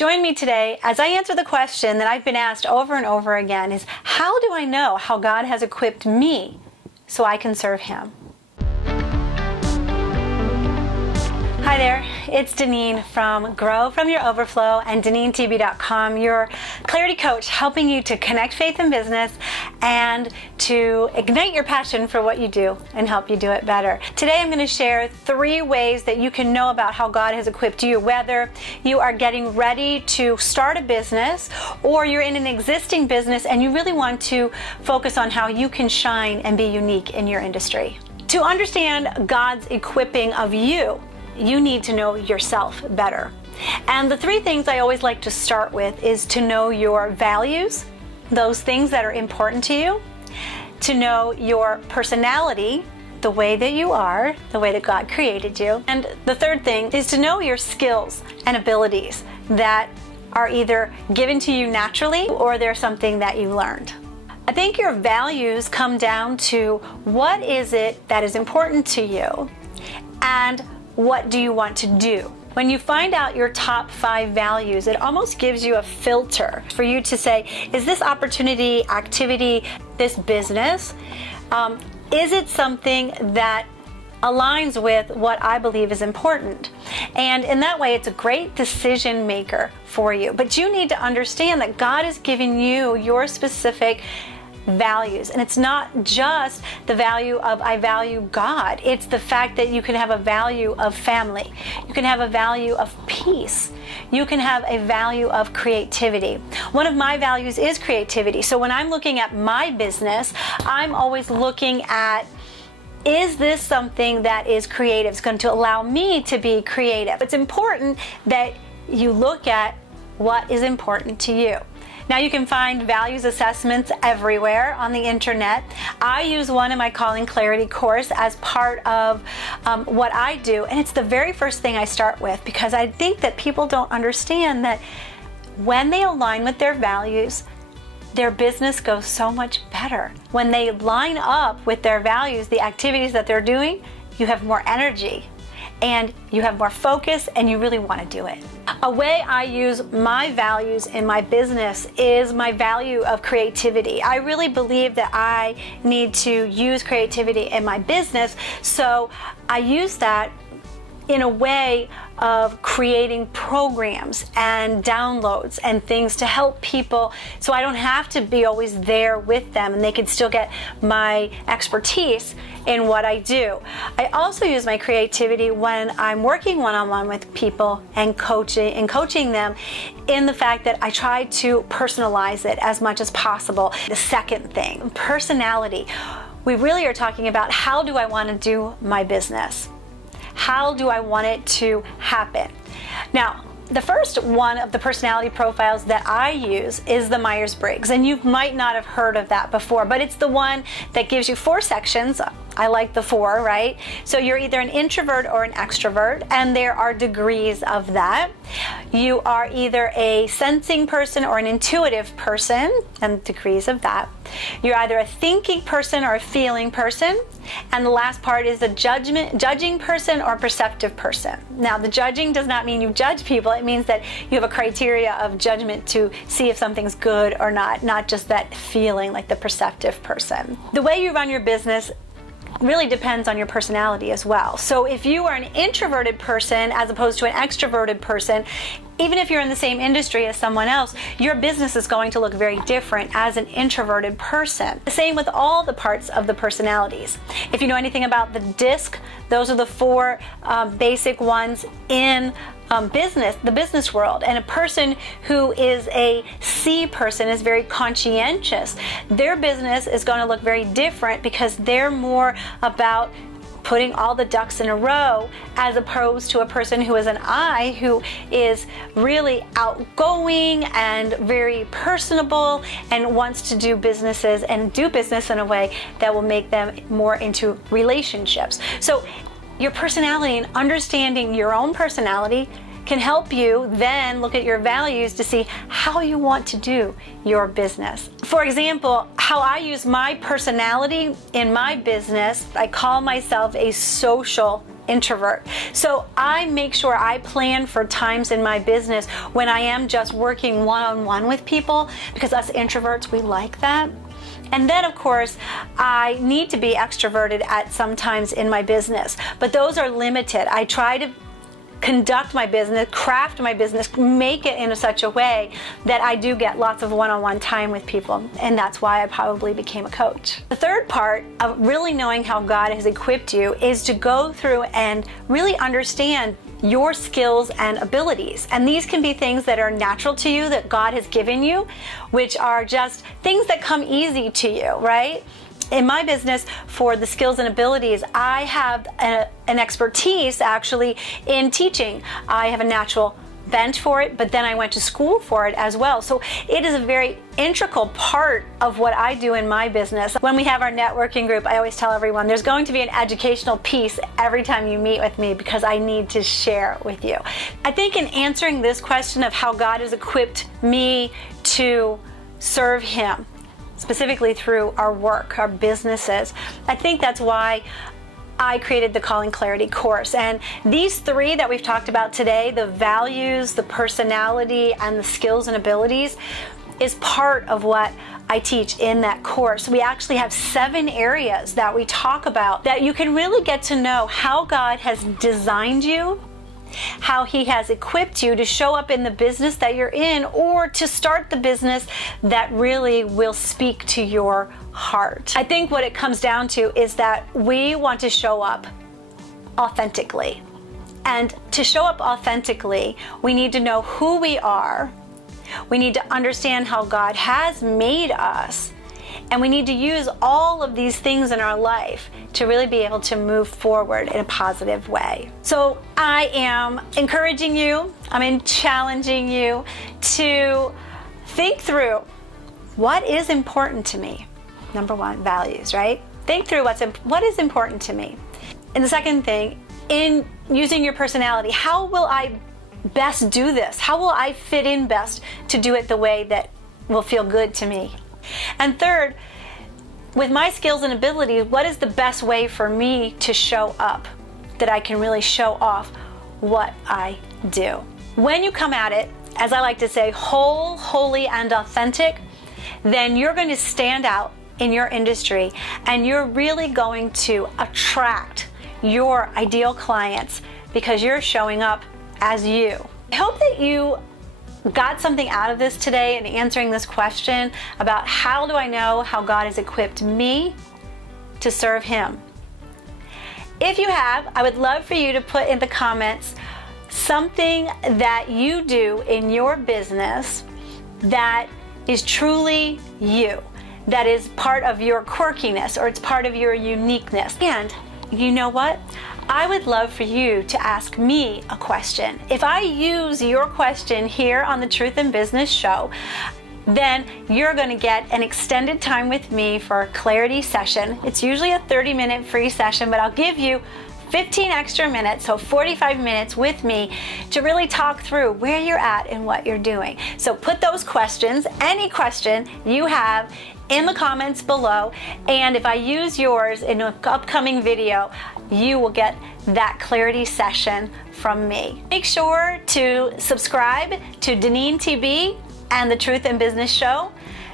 Join me today as I answer the question that I've been asked over and over again is, how do I know how God has equipped me so I can serve Him? Hi there, it's Deneen from Grow From Your Overflow and DeneenTB.com, your clarity coach, helping you to connect faith and business and to ignite your passion for what you do and help you do it better. Today I'm going to share 3 ways that you can know about how God has equipped you, whether you are getting ready to start a business or you're in an existing business and you really want to focus on how you can shine and be unique in your industry. To understand God's equipping of you, you need to know yourself better. And the 3 things I always like to start with is to know your values, those things that are important to you, to know your personality, the way that you are, the way that God created you. And the 3rd thing is to know your skills and abilities that are either given to you naturally or they're something that you learned. I think your values come down to what is it that is important to you and what do you want to do? When you find out your top 5 values, it almost gives you a filter for you to say, is this opportunity, activity, this business, is it something that aligns with what I believe is important? And in that way, it's a great decision maker for you. But you need to understand that God has given you your specific values, and it's not just the value of I value God. It's the fact that you can have a value of family, you can have a value of peace, you can have a value of creativity. One of my values is creativity. So when I'm looking at my business, I'm always looking at, is this something that is creative? It's going to allow me to be creative. It's important that you look at what is important to you. Now you can find values assessments everywhere on the internet. I use one in my Calling Clarity course as part of what I do, and it's the very first thing I start with, because I think that people don't understand that when they align with their values, their business goes so much better. When they line up with their values, the activities that they're doing, you have more energy and you have more focus and you really want to do it. A way I use my values in my business is my value of creativity. I really believe that I need to use creativity in my business, so I use that in a way of creating programs and downloads and things to help people, so I don't have to be always there with them and they can still get my expertise in what I do. I also use my creativity when I'm working one-on-one with people and coaching them, in the fact that I try to personalize it as much as possible. The second thing, personality. We really are talking about, how do I want to do my business? How do I want it to happen? Now, the first one of the personality profiles that I use is the Myers-Briggs, and you might not have heard of that before, but it's the one that gives you 4 sections. I like the 4, right? So you're either an introvert or an extrovert, and there are degrees of that. You are either a sensing person or an intuitive person, and degrees of that. You're either a thinking person or a feeling person. And the last part is the judging person or perceptive person. Now, the judging does not mean you judge people. It means that you have a criteria of judgment to see if something's good or not just that feeling, like the perceptive person. The way you run your business really depends on your personality as well. So if you are an introverted person as opposed to an extroverted person, even if you're in the same industry as someone else, your business is going to look very different as an introverted person. The same with all the parts of the personalities. If you know anything about the DISC, those are the 4 basic ones in the business world. And a person who is a C person is very conscientious. Their business is going to look very different because they're more about putting all the ducks in a row, as opposed to a person who is an I, who is really outgoing and very personable and wants to do businesses and do business in a way that will make them more into relationships. So your personality and understanding your own personality can help you then look at your values to see how you want to do your business. For example, how I use my personality in my business, I call myself a social introvert. So I make sure I plan for times in my business when I am just working one-on-one with people, because us introverts, we like that. And then, of course, I need to be extroverted at some times in my business, but those are limited. I try to conduct my business, craft my business, make it in such a way that I do get lots of one-on-one time with people, and that's why I probably became a coach. The third part of really knowing how God has equipped you is to go through and really understand your skills and abilities. And these can be things that are natural to you, that God has given you, which are just things that come easy to you, right? In my business, for the skills and abilities, I have an expertise actually in teaching. I have a natural bent for it, but then I went to school for it as well. So it is a very integral part of what I do in my business. When we have our networking group, I always tell everyone there's going to be an educational piece every time you meet with me, because I need to share with you. I think in answering this question of how God has equipped me to serve Him, specifically through our work, our businesses, I think that's why I created the Calling Clarity course. And these three that we've talked about today, the values, the personality, and the skills and abilities, is part of what I teach in that course. We actually have 7 areas that we talk about that you can really get to know how God has designed you, how He has equipped you to show up in the business that you're in, or to start the business that really will speak to your heart. I think what it comes down to is that we want to show up authentically. And to show up authentically, we need to know who we are. We need to understand how God has made us. And we need to use all of these things in our life to really be able to move forward in a positive way. So I am encouraging you, challenging you to think through what is important to me. Number one, values, right? Think through what is important to me. And the second thing, in using your personality, how will I best do this? How will I fit in best to do it the way that will feel good to me? And third, with my skills and abilities, what is the best way for me to show up, that I can really show off what I do? When you come at it, as I like to say, whole, holy, and authentic, then you're going to stand out in your industry, and you're really going to attract your ideal clients because you're showing up as you. I hope that you got something out of this today in answering this question about how do I know how God has equipped me to serve Him. If you have, I would love for you to put in the comments something that you do in your business that is truly you, that is part of your quirkiness, or it's part of your uniqueness. And you know what? I would love for you to ask me a question. If I use your question here on the Truth in Business show, then you're going to get an extended time with me for a clarity session. It's usually a 30-minute free session, but I'll give you 15 extra minutes, so 45 minutes with me to really talk through where you're at and what you're doing. So put those questions, any question you have, in the comments below, and if I use yours in an upcoming video, you will get that clarity session from me. Make sure to subscribe to Deneen TV and the Truth in Business show.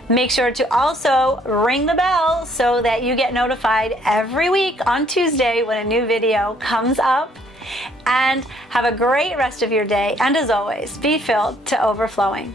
Make sure to also ring the bell so that you get notified every week on Tuesday when a new video comes up. And have a great rest of your day. And as always, be filled to overflowing.